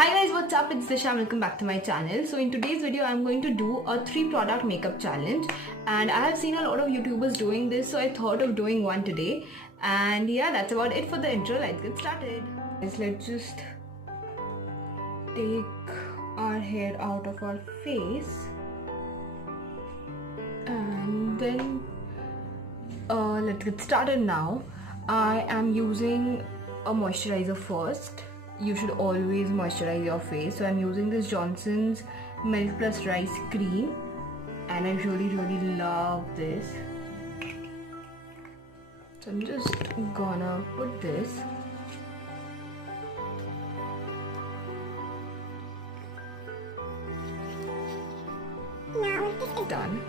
Hi guys, what's up? It's Disha. Welcome back to my channel. So in today's video, I'm going to do a 3 product makeup challenge, and I have seen a lot of YouTubers doing this, so I thought of doing one today. And yeah, that's about it for the intro. Let's get started. Let's just take our hair out of our face, and then let's get started now. I am using a moisturizer first. You should always moisturize your face, so I'm using this Johnson's Milk Plus Rice Cream, and I really love this. So I'm just gonna put this. Now this is Done.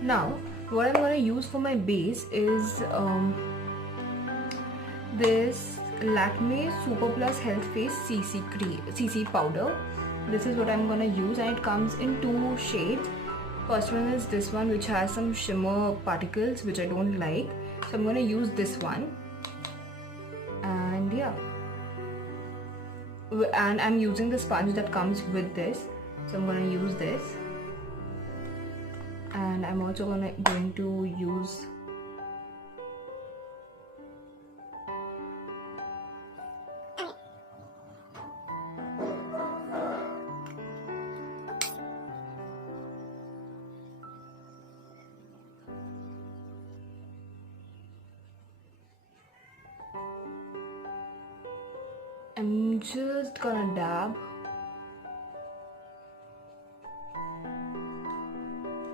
Now what I'm gonna use for my base is this Lakme Super Plus Health Face CC powder. This is what I'm gonna use, and it comes in 2 shades. First one is this one, which has some shimmer particles which I don't like, so I'm gonna use this one. And yeah, and I'm using the sponge that comes with this, so I'm gonna use this. And I'm also going to use I'm just gonna dab.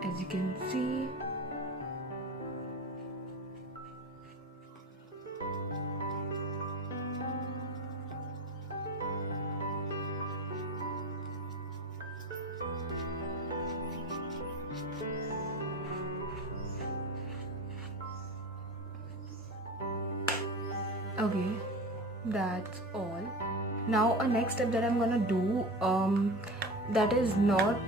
As you can see, okay, that's all. Now a next step that I'm gonna do, that is not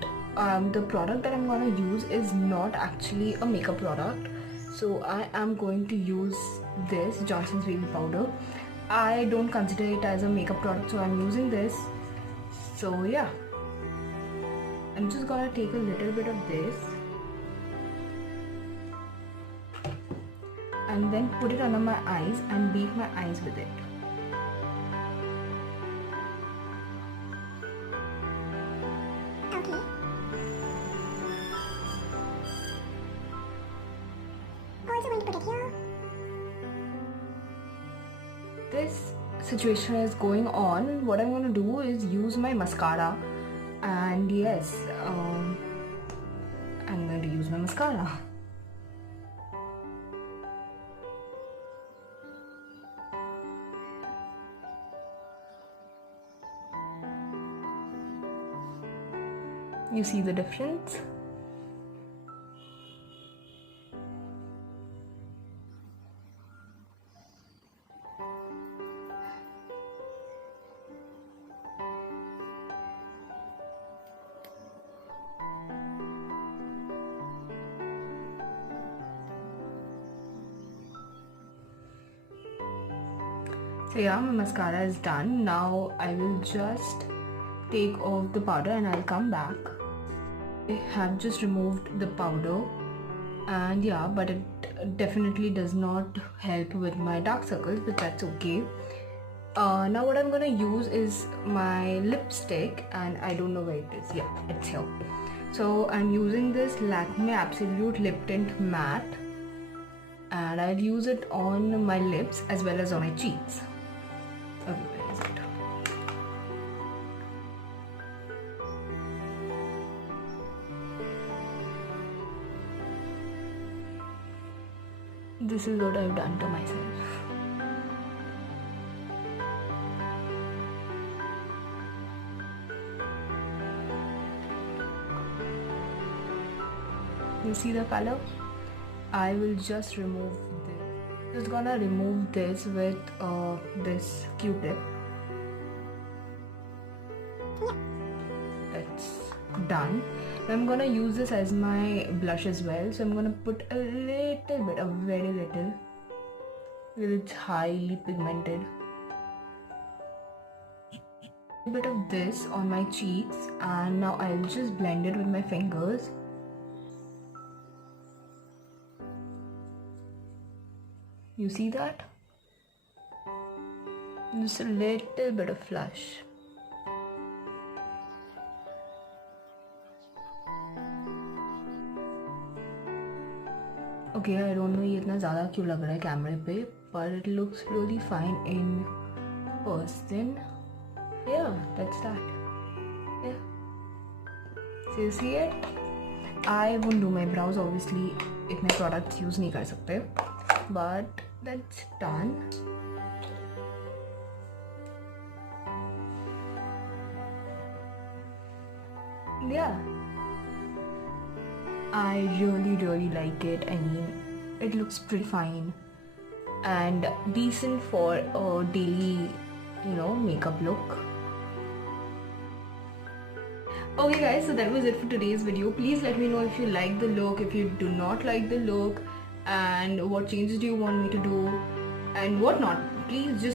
the product that I'm gonna use is not actually a makeup product. So I am going to use this Johnson's baby powder. I don't consider it as a makeup product, so I'm using this. So yeah, I'm just gonna take a little bit of this and then put it under my eyes and bake my eyes with it. okay. Also going to put it here. This situation is going on. What I'm going to do is use my mascara, and yes, I'm going to use my mascara. You see the difference? So yeah, my mascara is done. Now I will just take off the powder and I'll come back. I have just removed the powder, and yeah, but it definitely does not help with my dark circles, but that's okay. Now what I'm gonna use is my lipstick, and I don't know where it is. Yeah, it's here. So I'm using this Lakme Absolute Lip Tint Matte, and I'll use it on my lips as well as on my cheeks. Okay, where is it? This is what I've done to myself. You see the color? I will just remove this. Just gonna remove this with this Q-tip. Yeah. That's done. I'm gonna use this as my blush as well, so I'm gonna put a little bit, a very little, because it's highly pigmented. A bit of this on my cheeks, and now I'll just blend it with my fingers. You see that? Just a little bit of flush. Okay, I don't know ये इतना ज़्यादा क्यों लग रहा है कैमरे पे, but it looks really fine in person. Yeah, that's that. Yeah. So you see it? I won't do my brows obviously. इतने products use नहीं कर सकते. But that's done. Yeah. I really like it. I mean, it looks pretty fine and decent for a daily, makeup look. Okay guys, so that was it for today's video. Please let me know if you like the look, if you do not like the look, and what changes do you want me to do and what not. Please just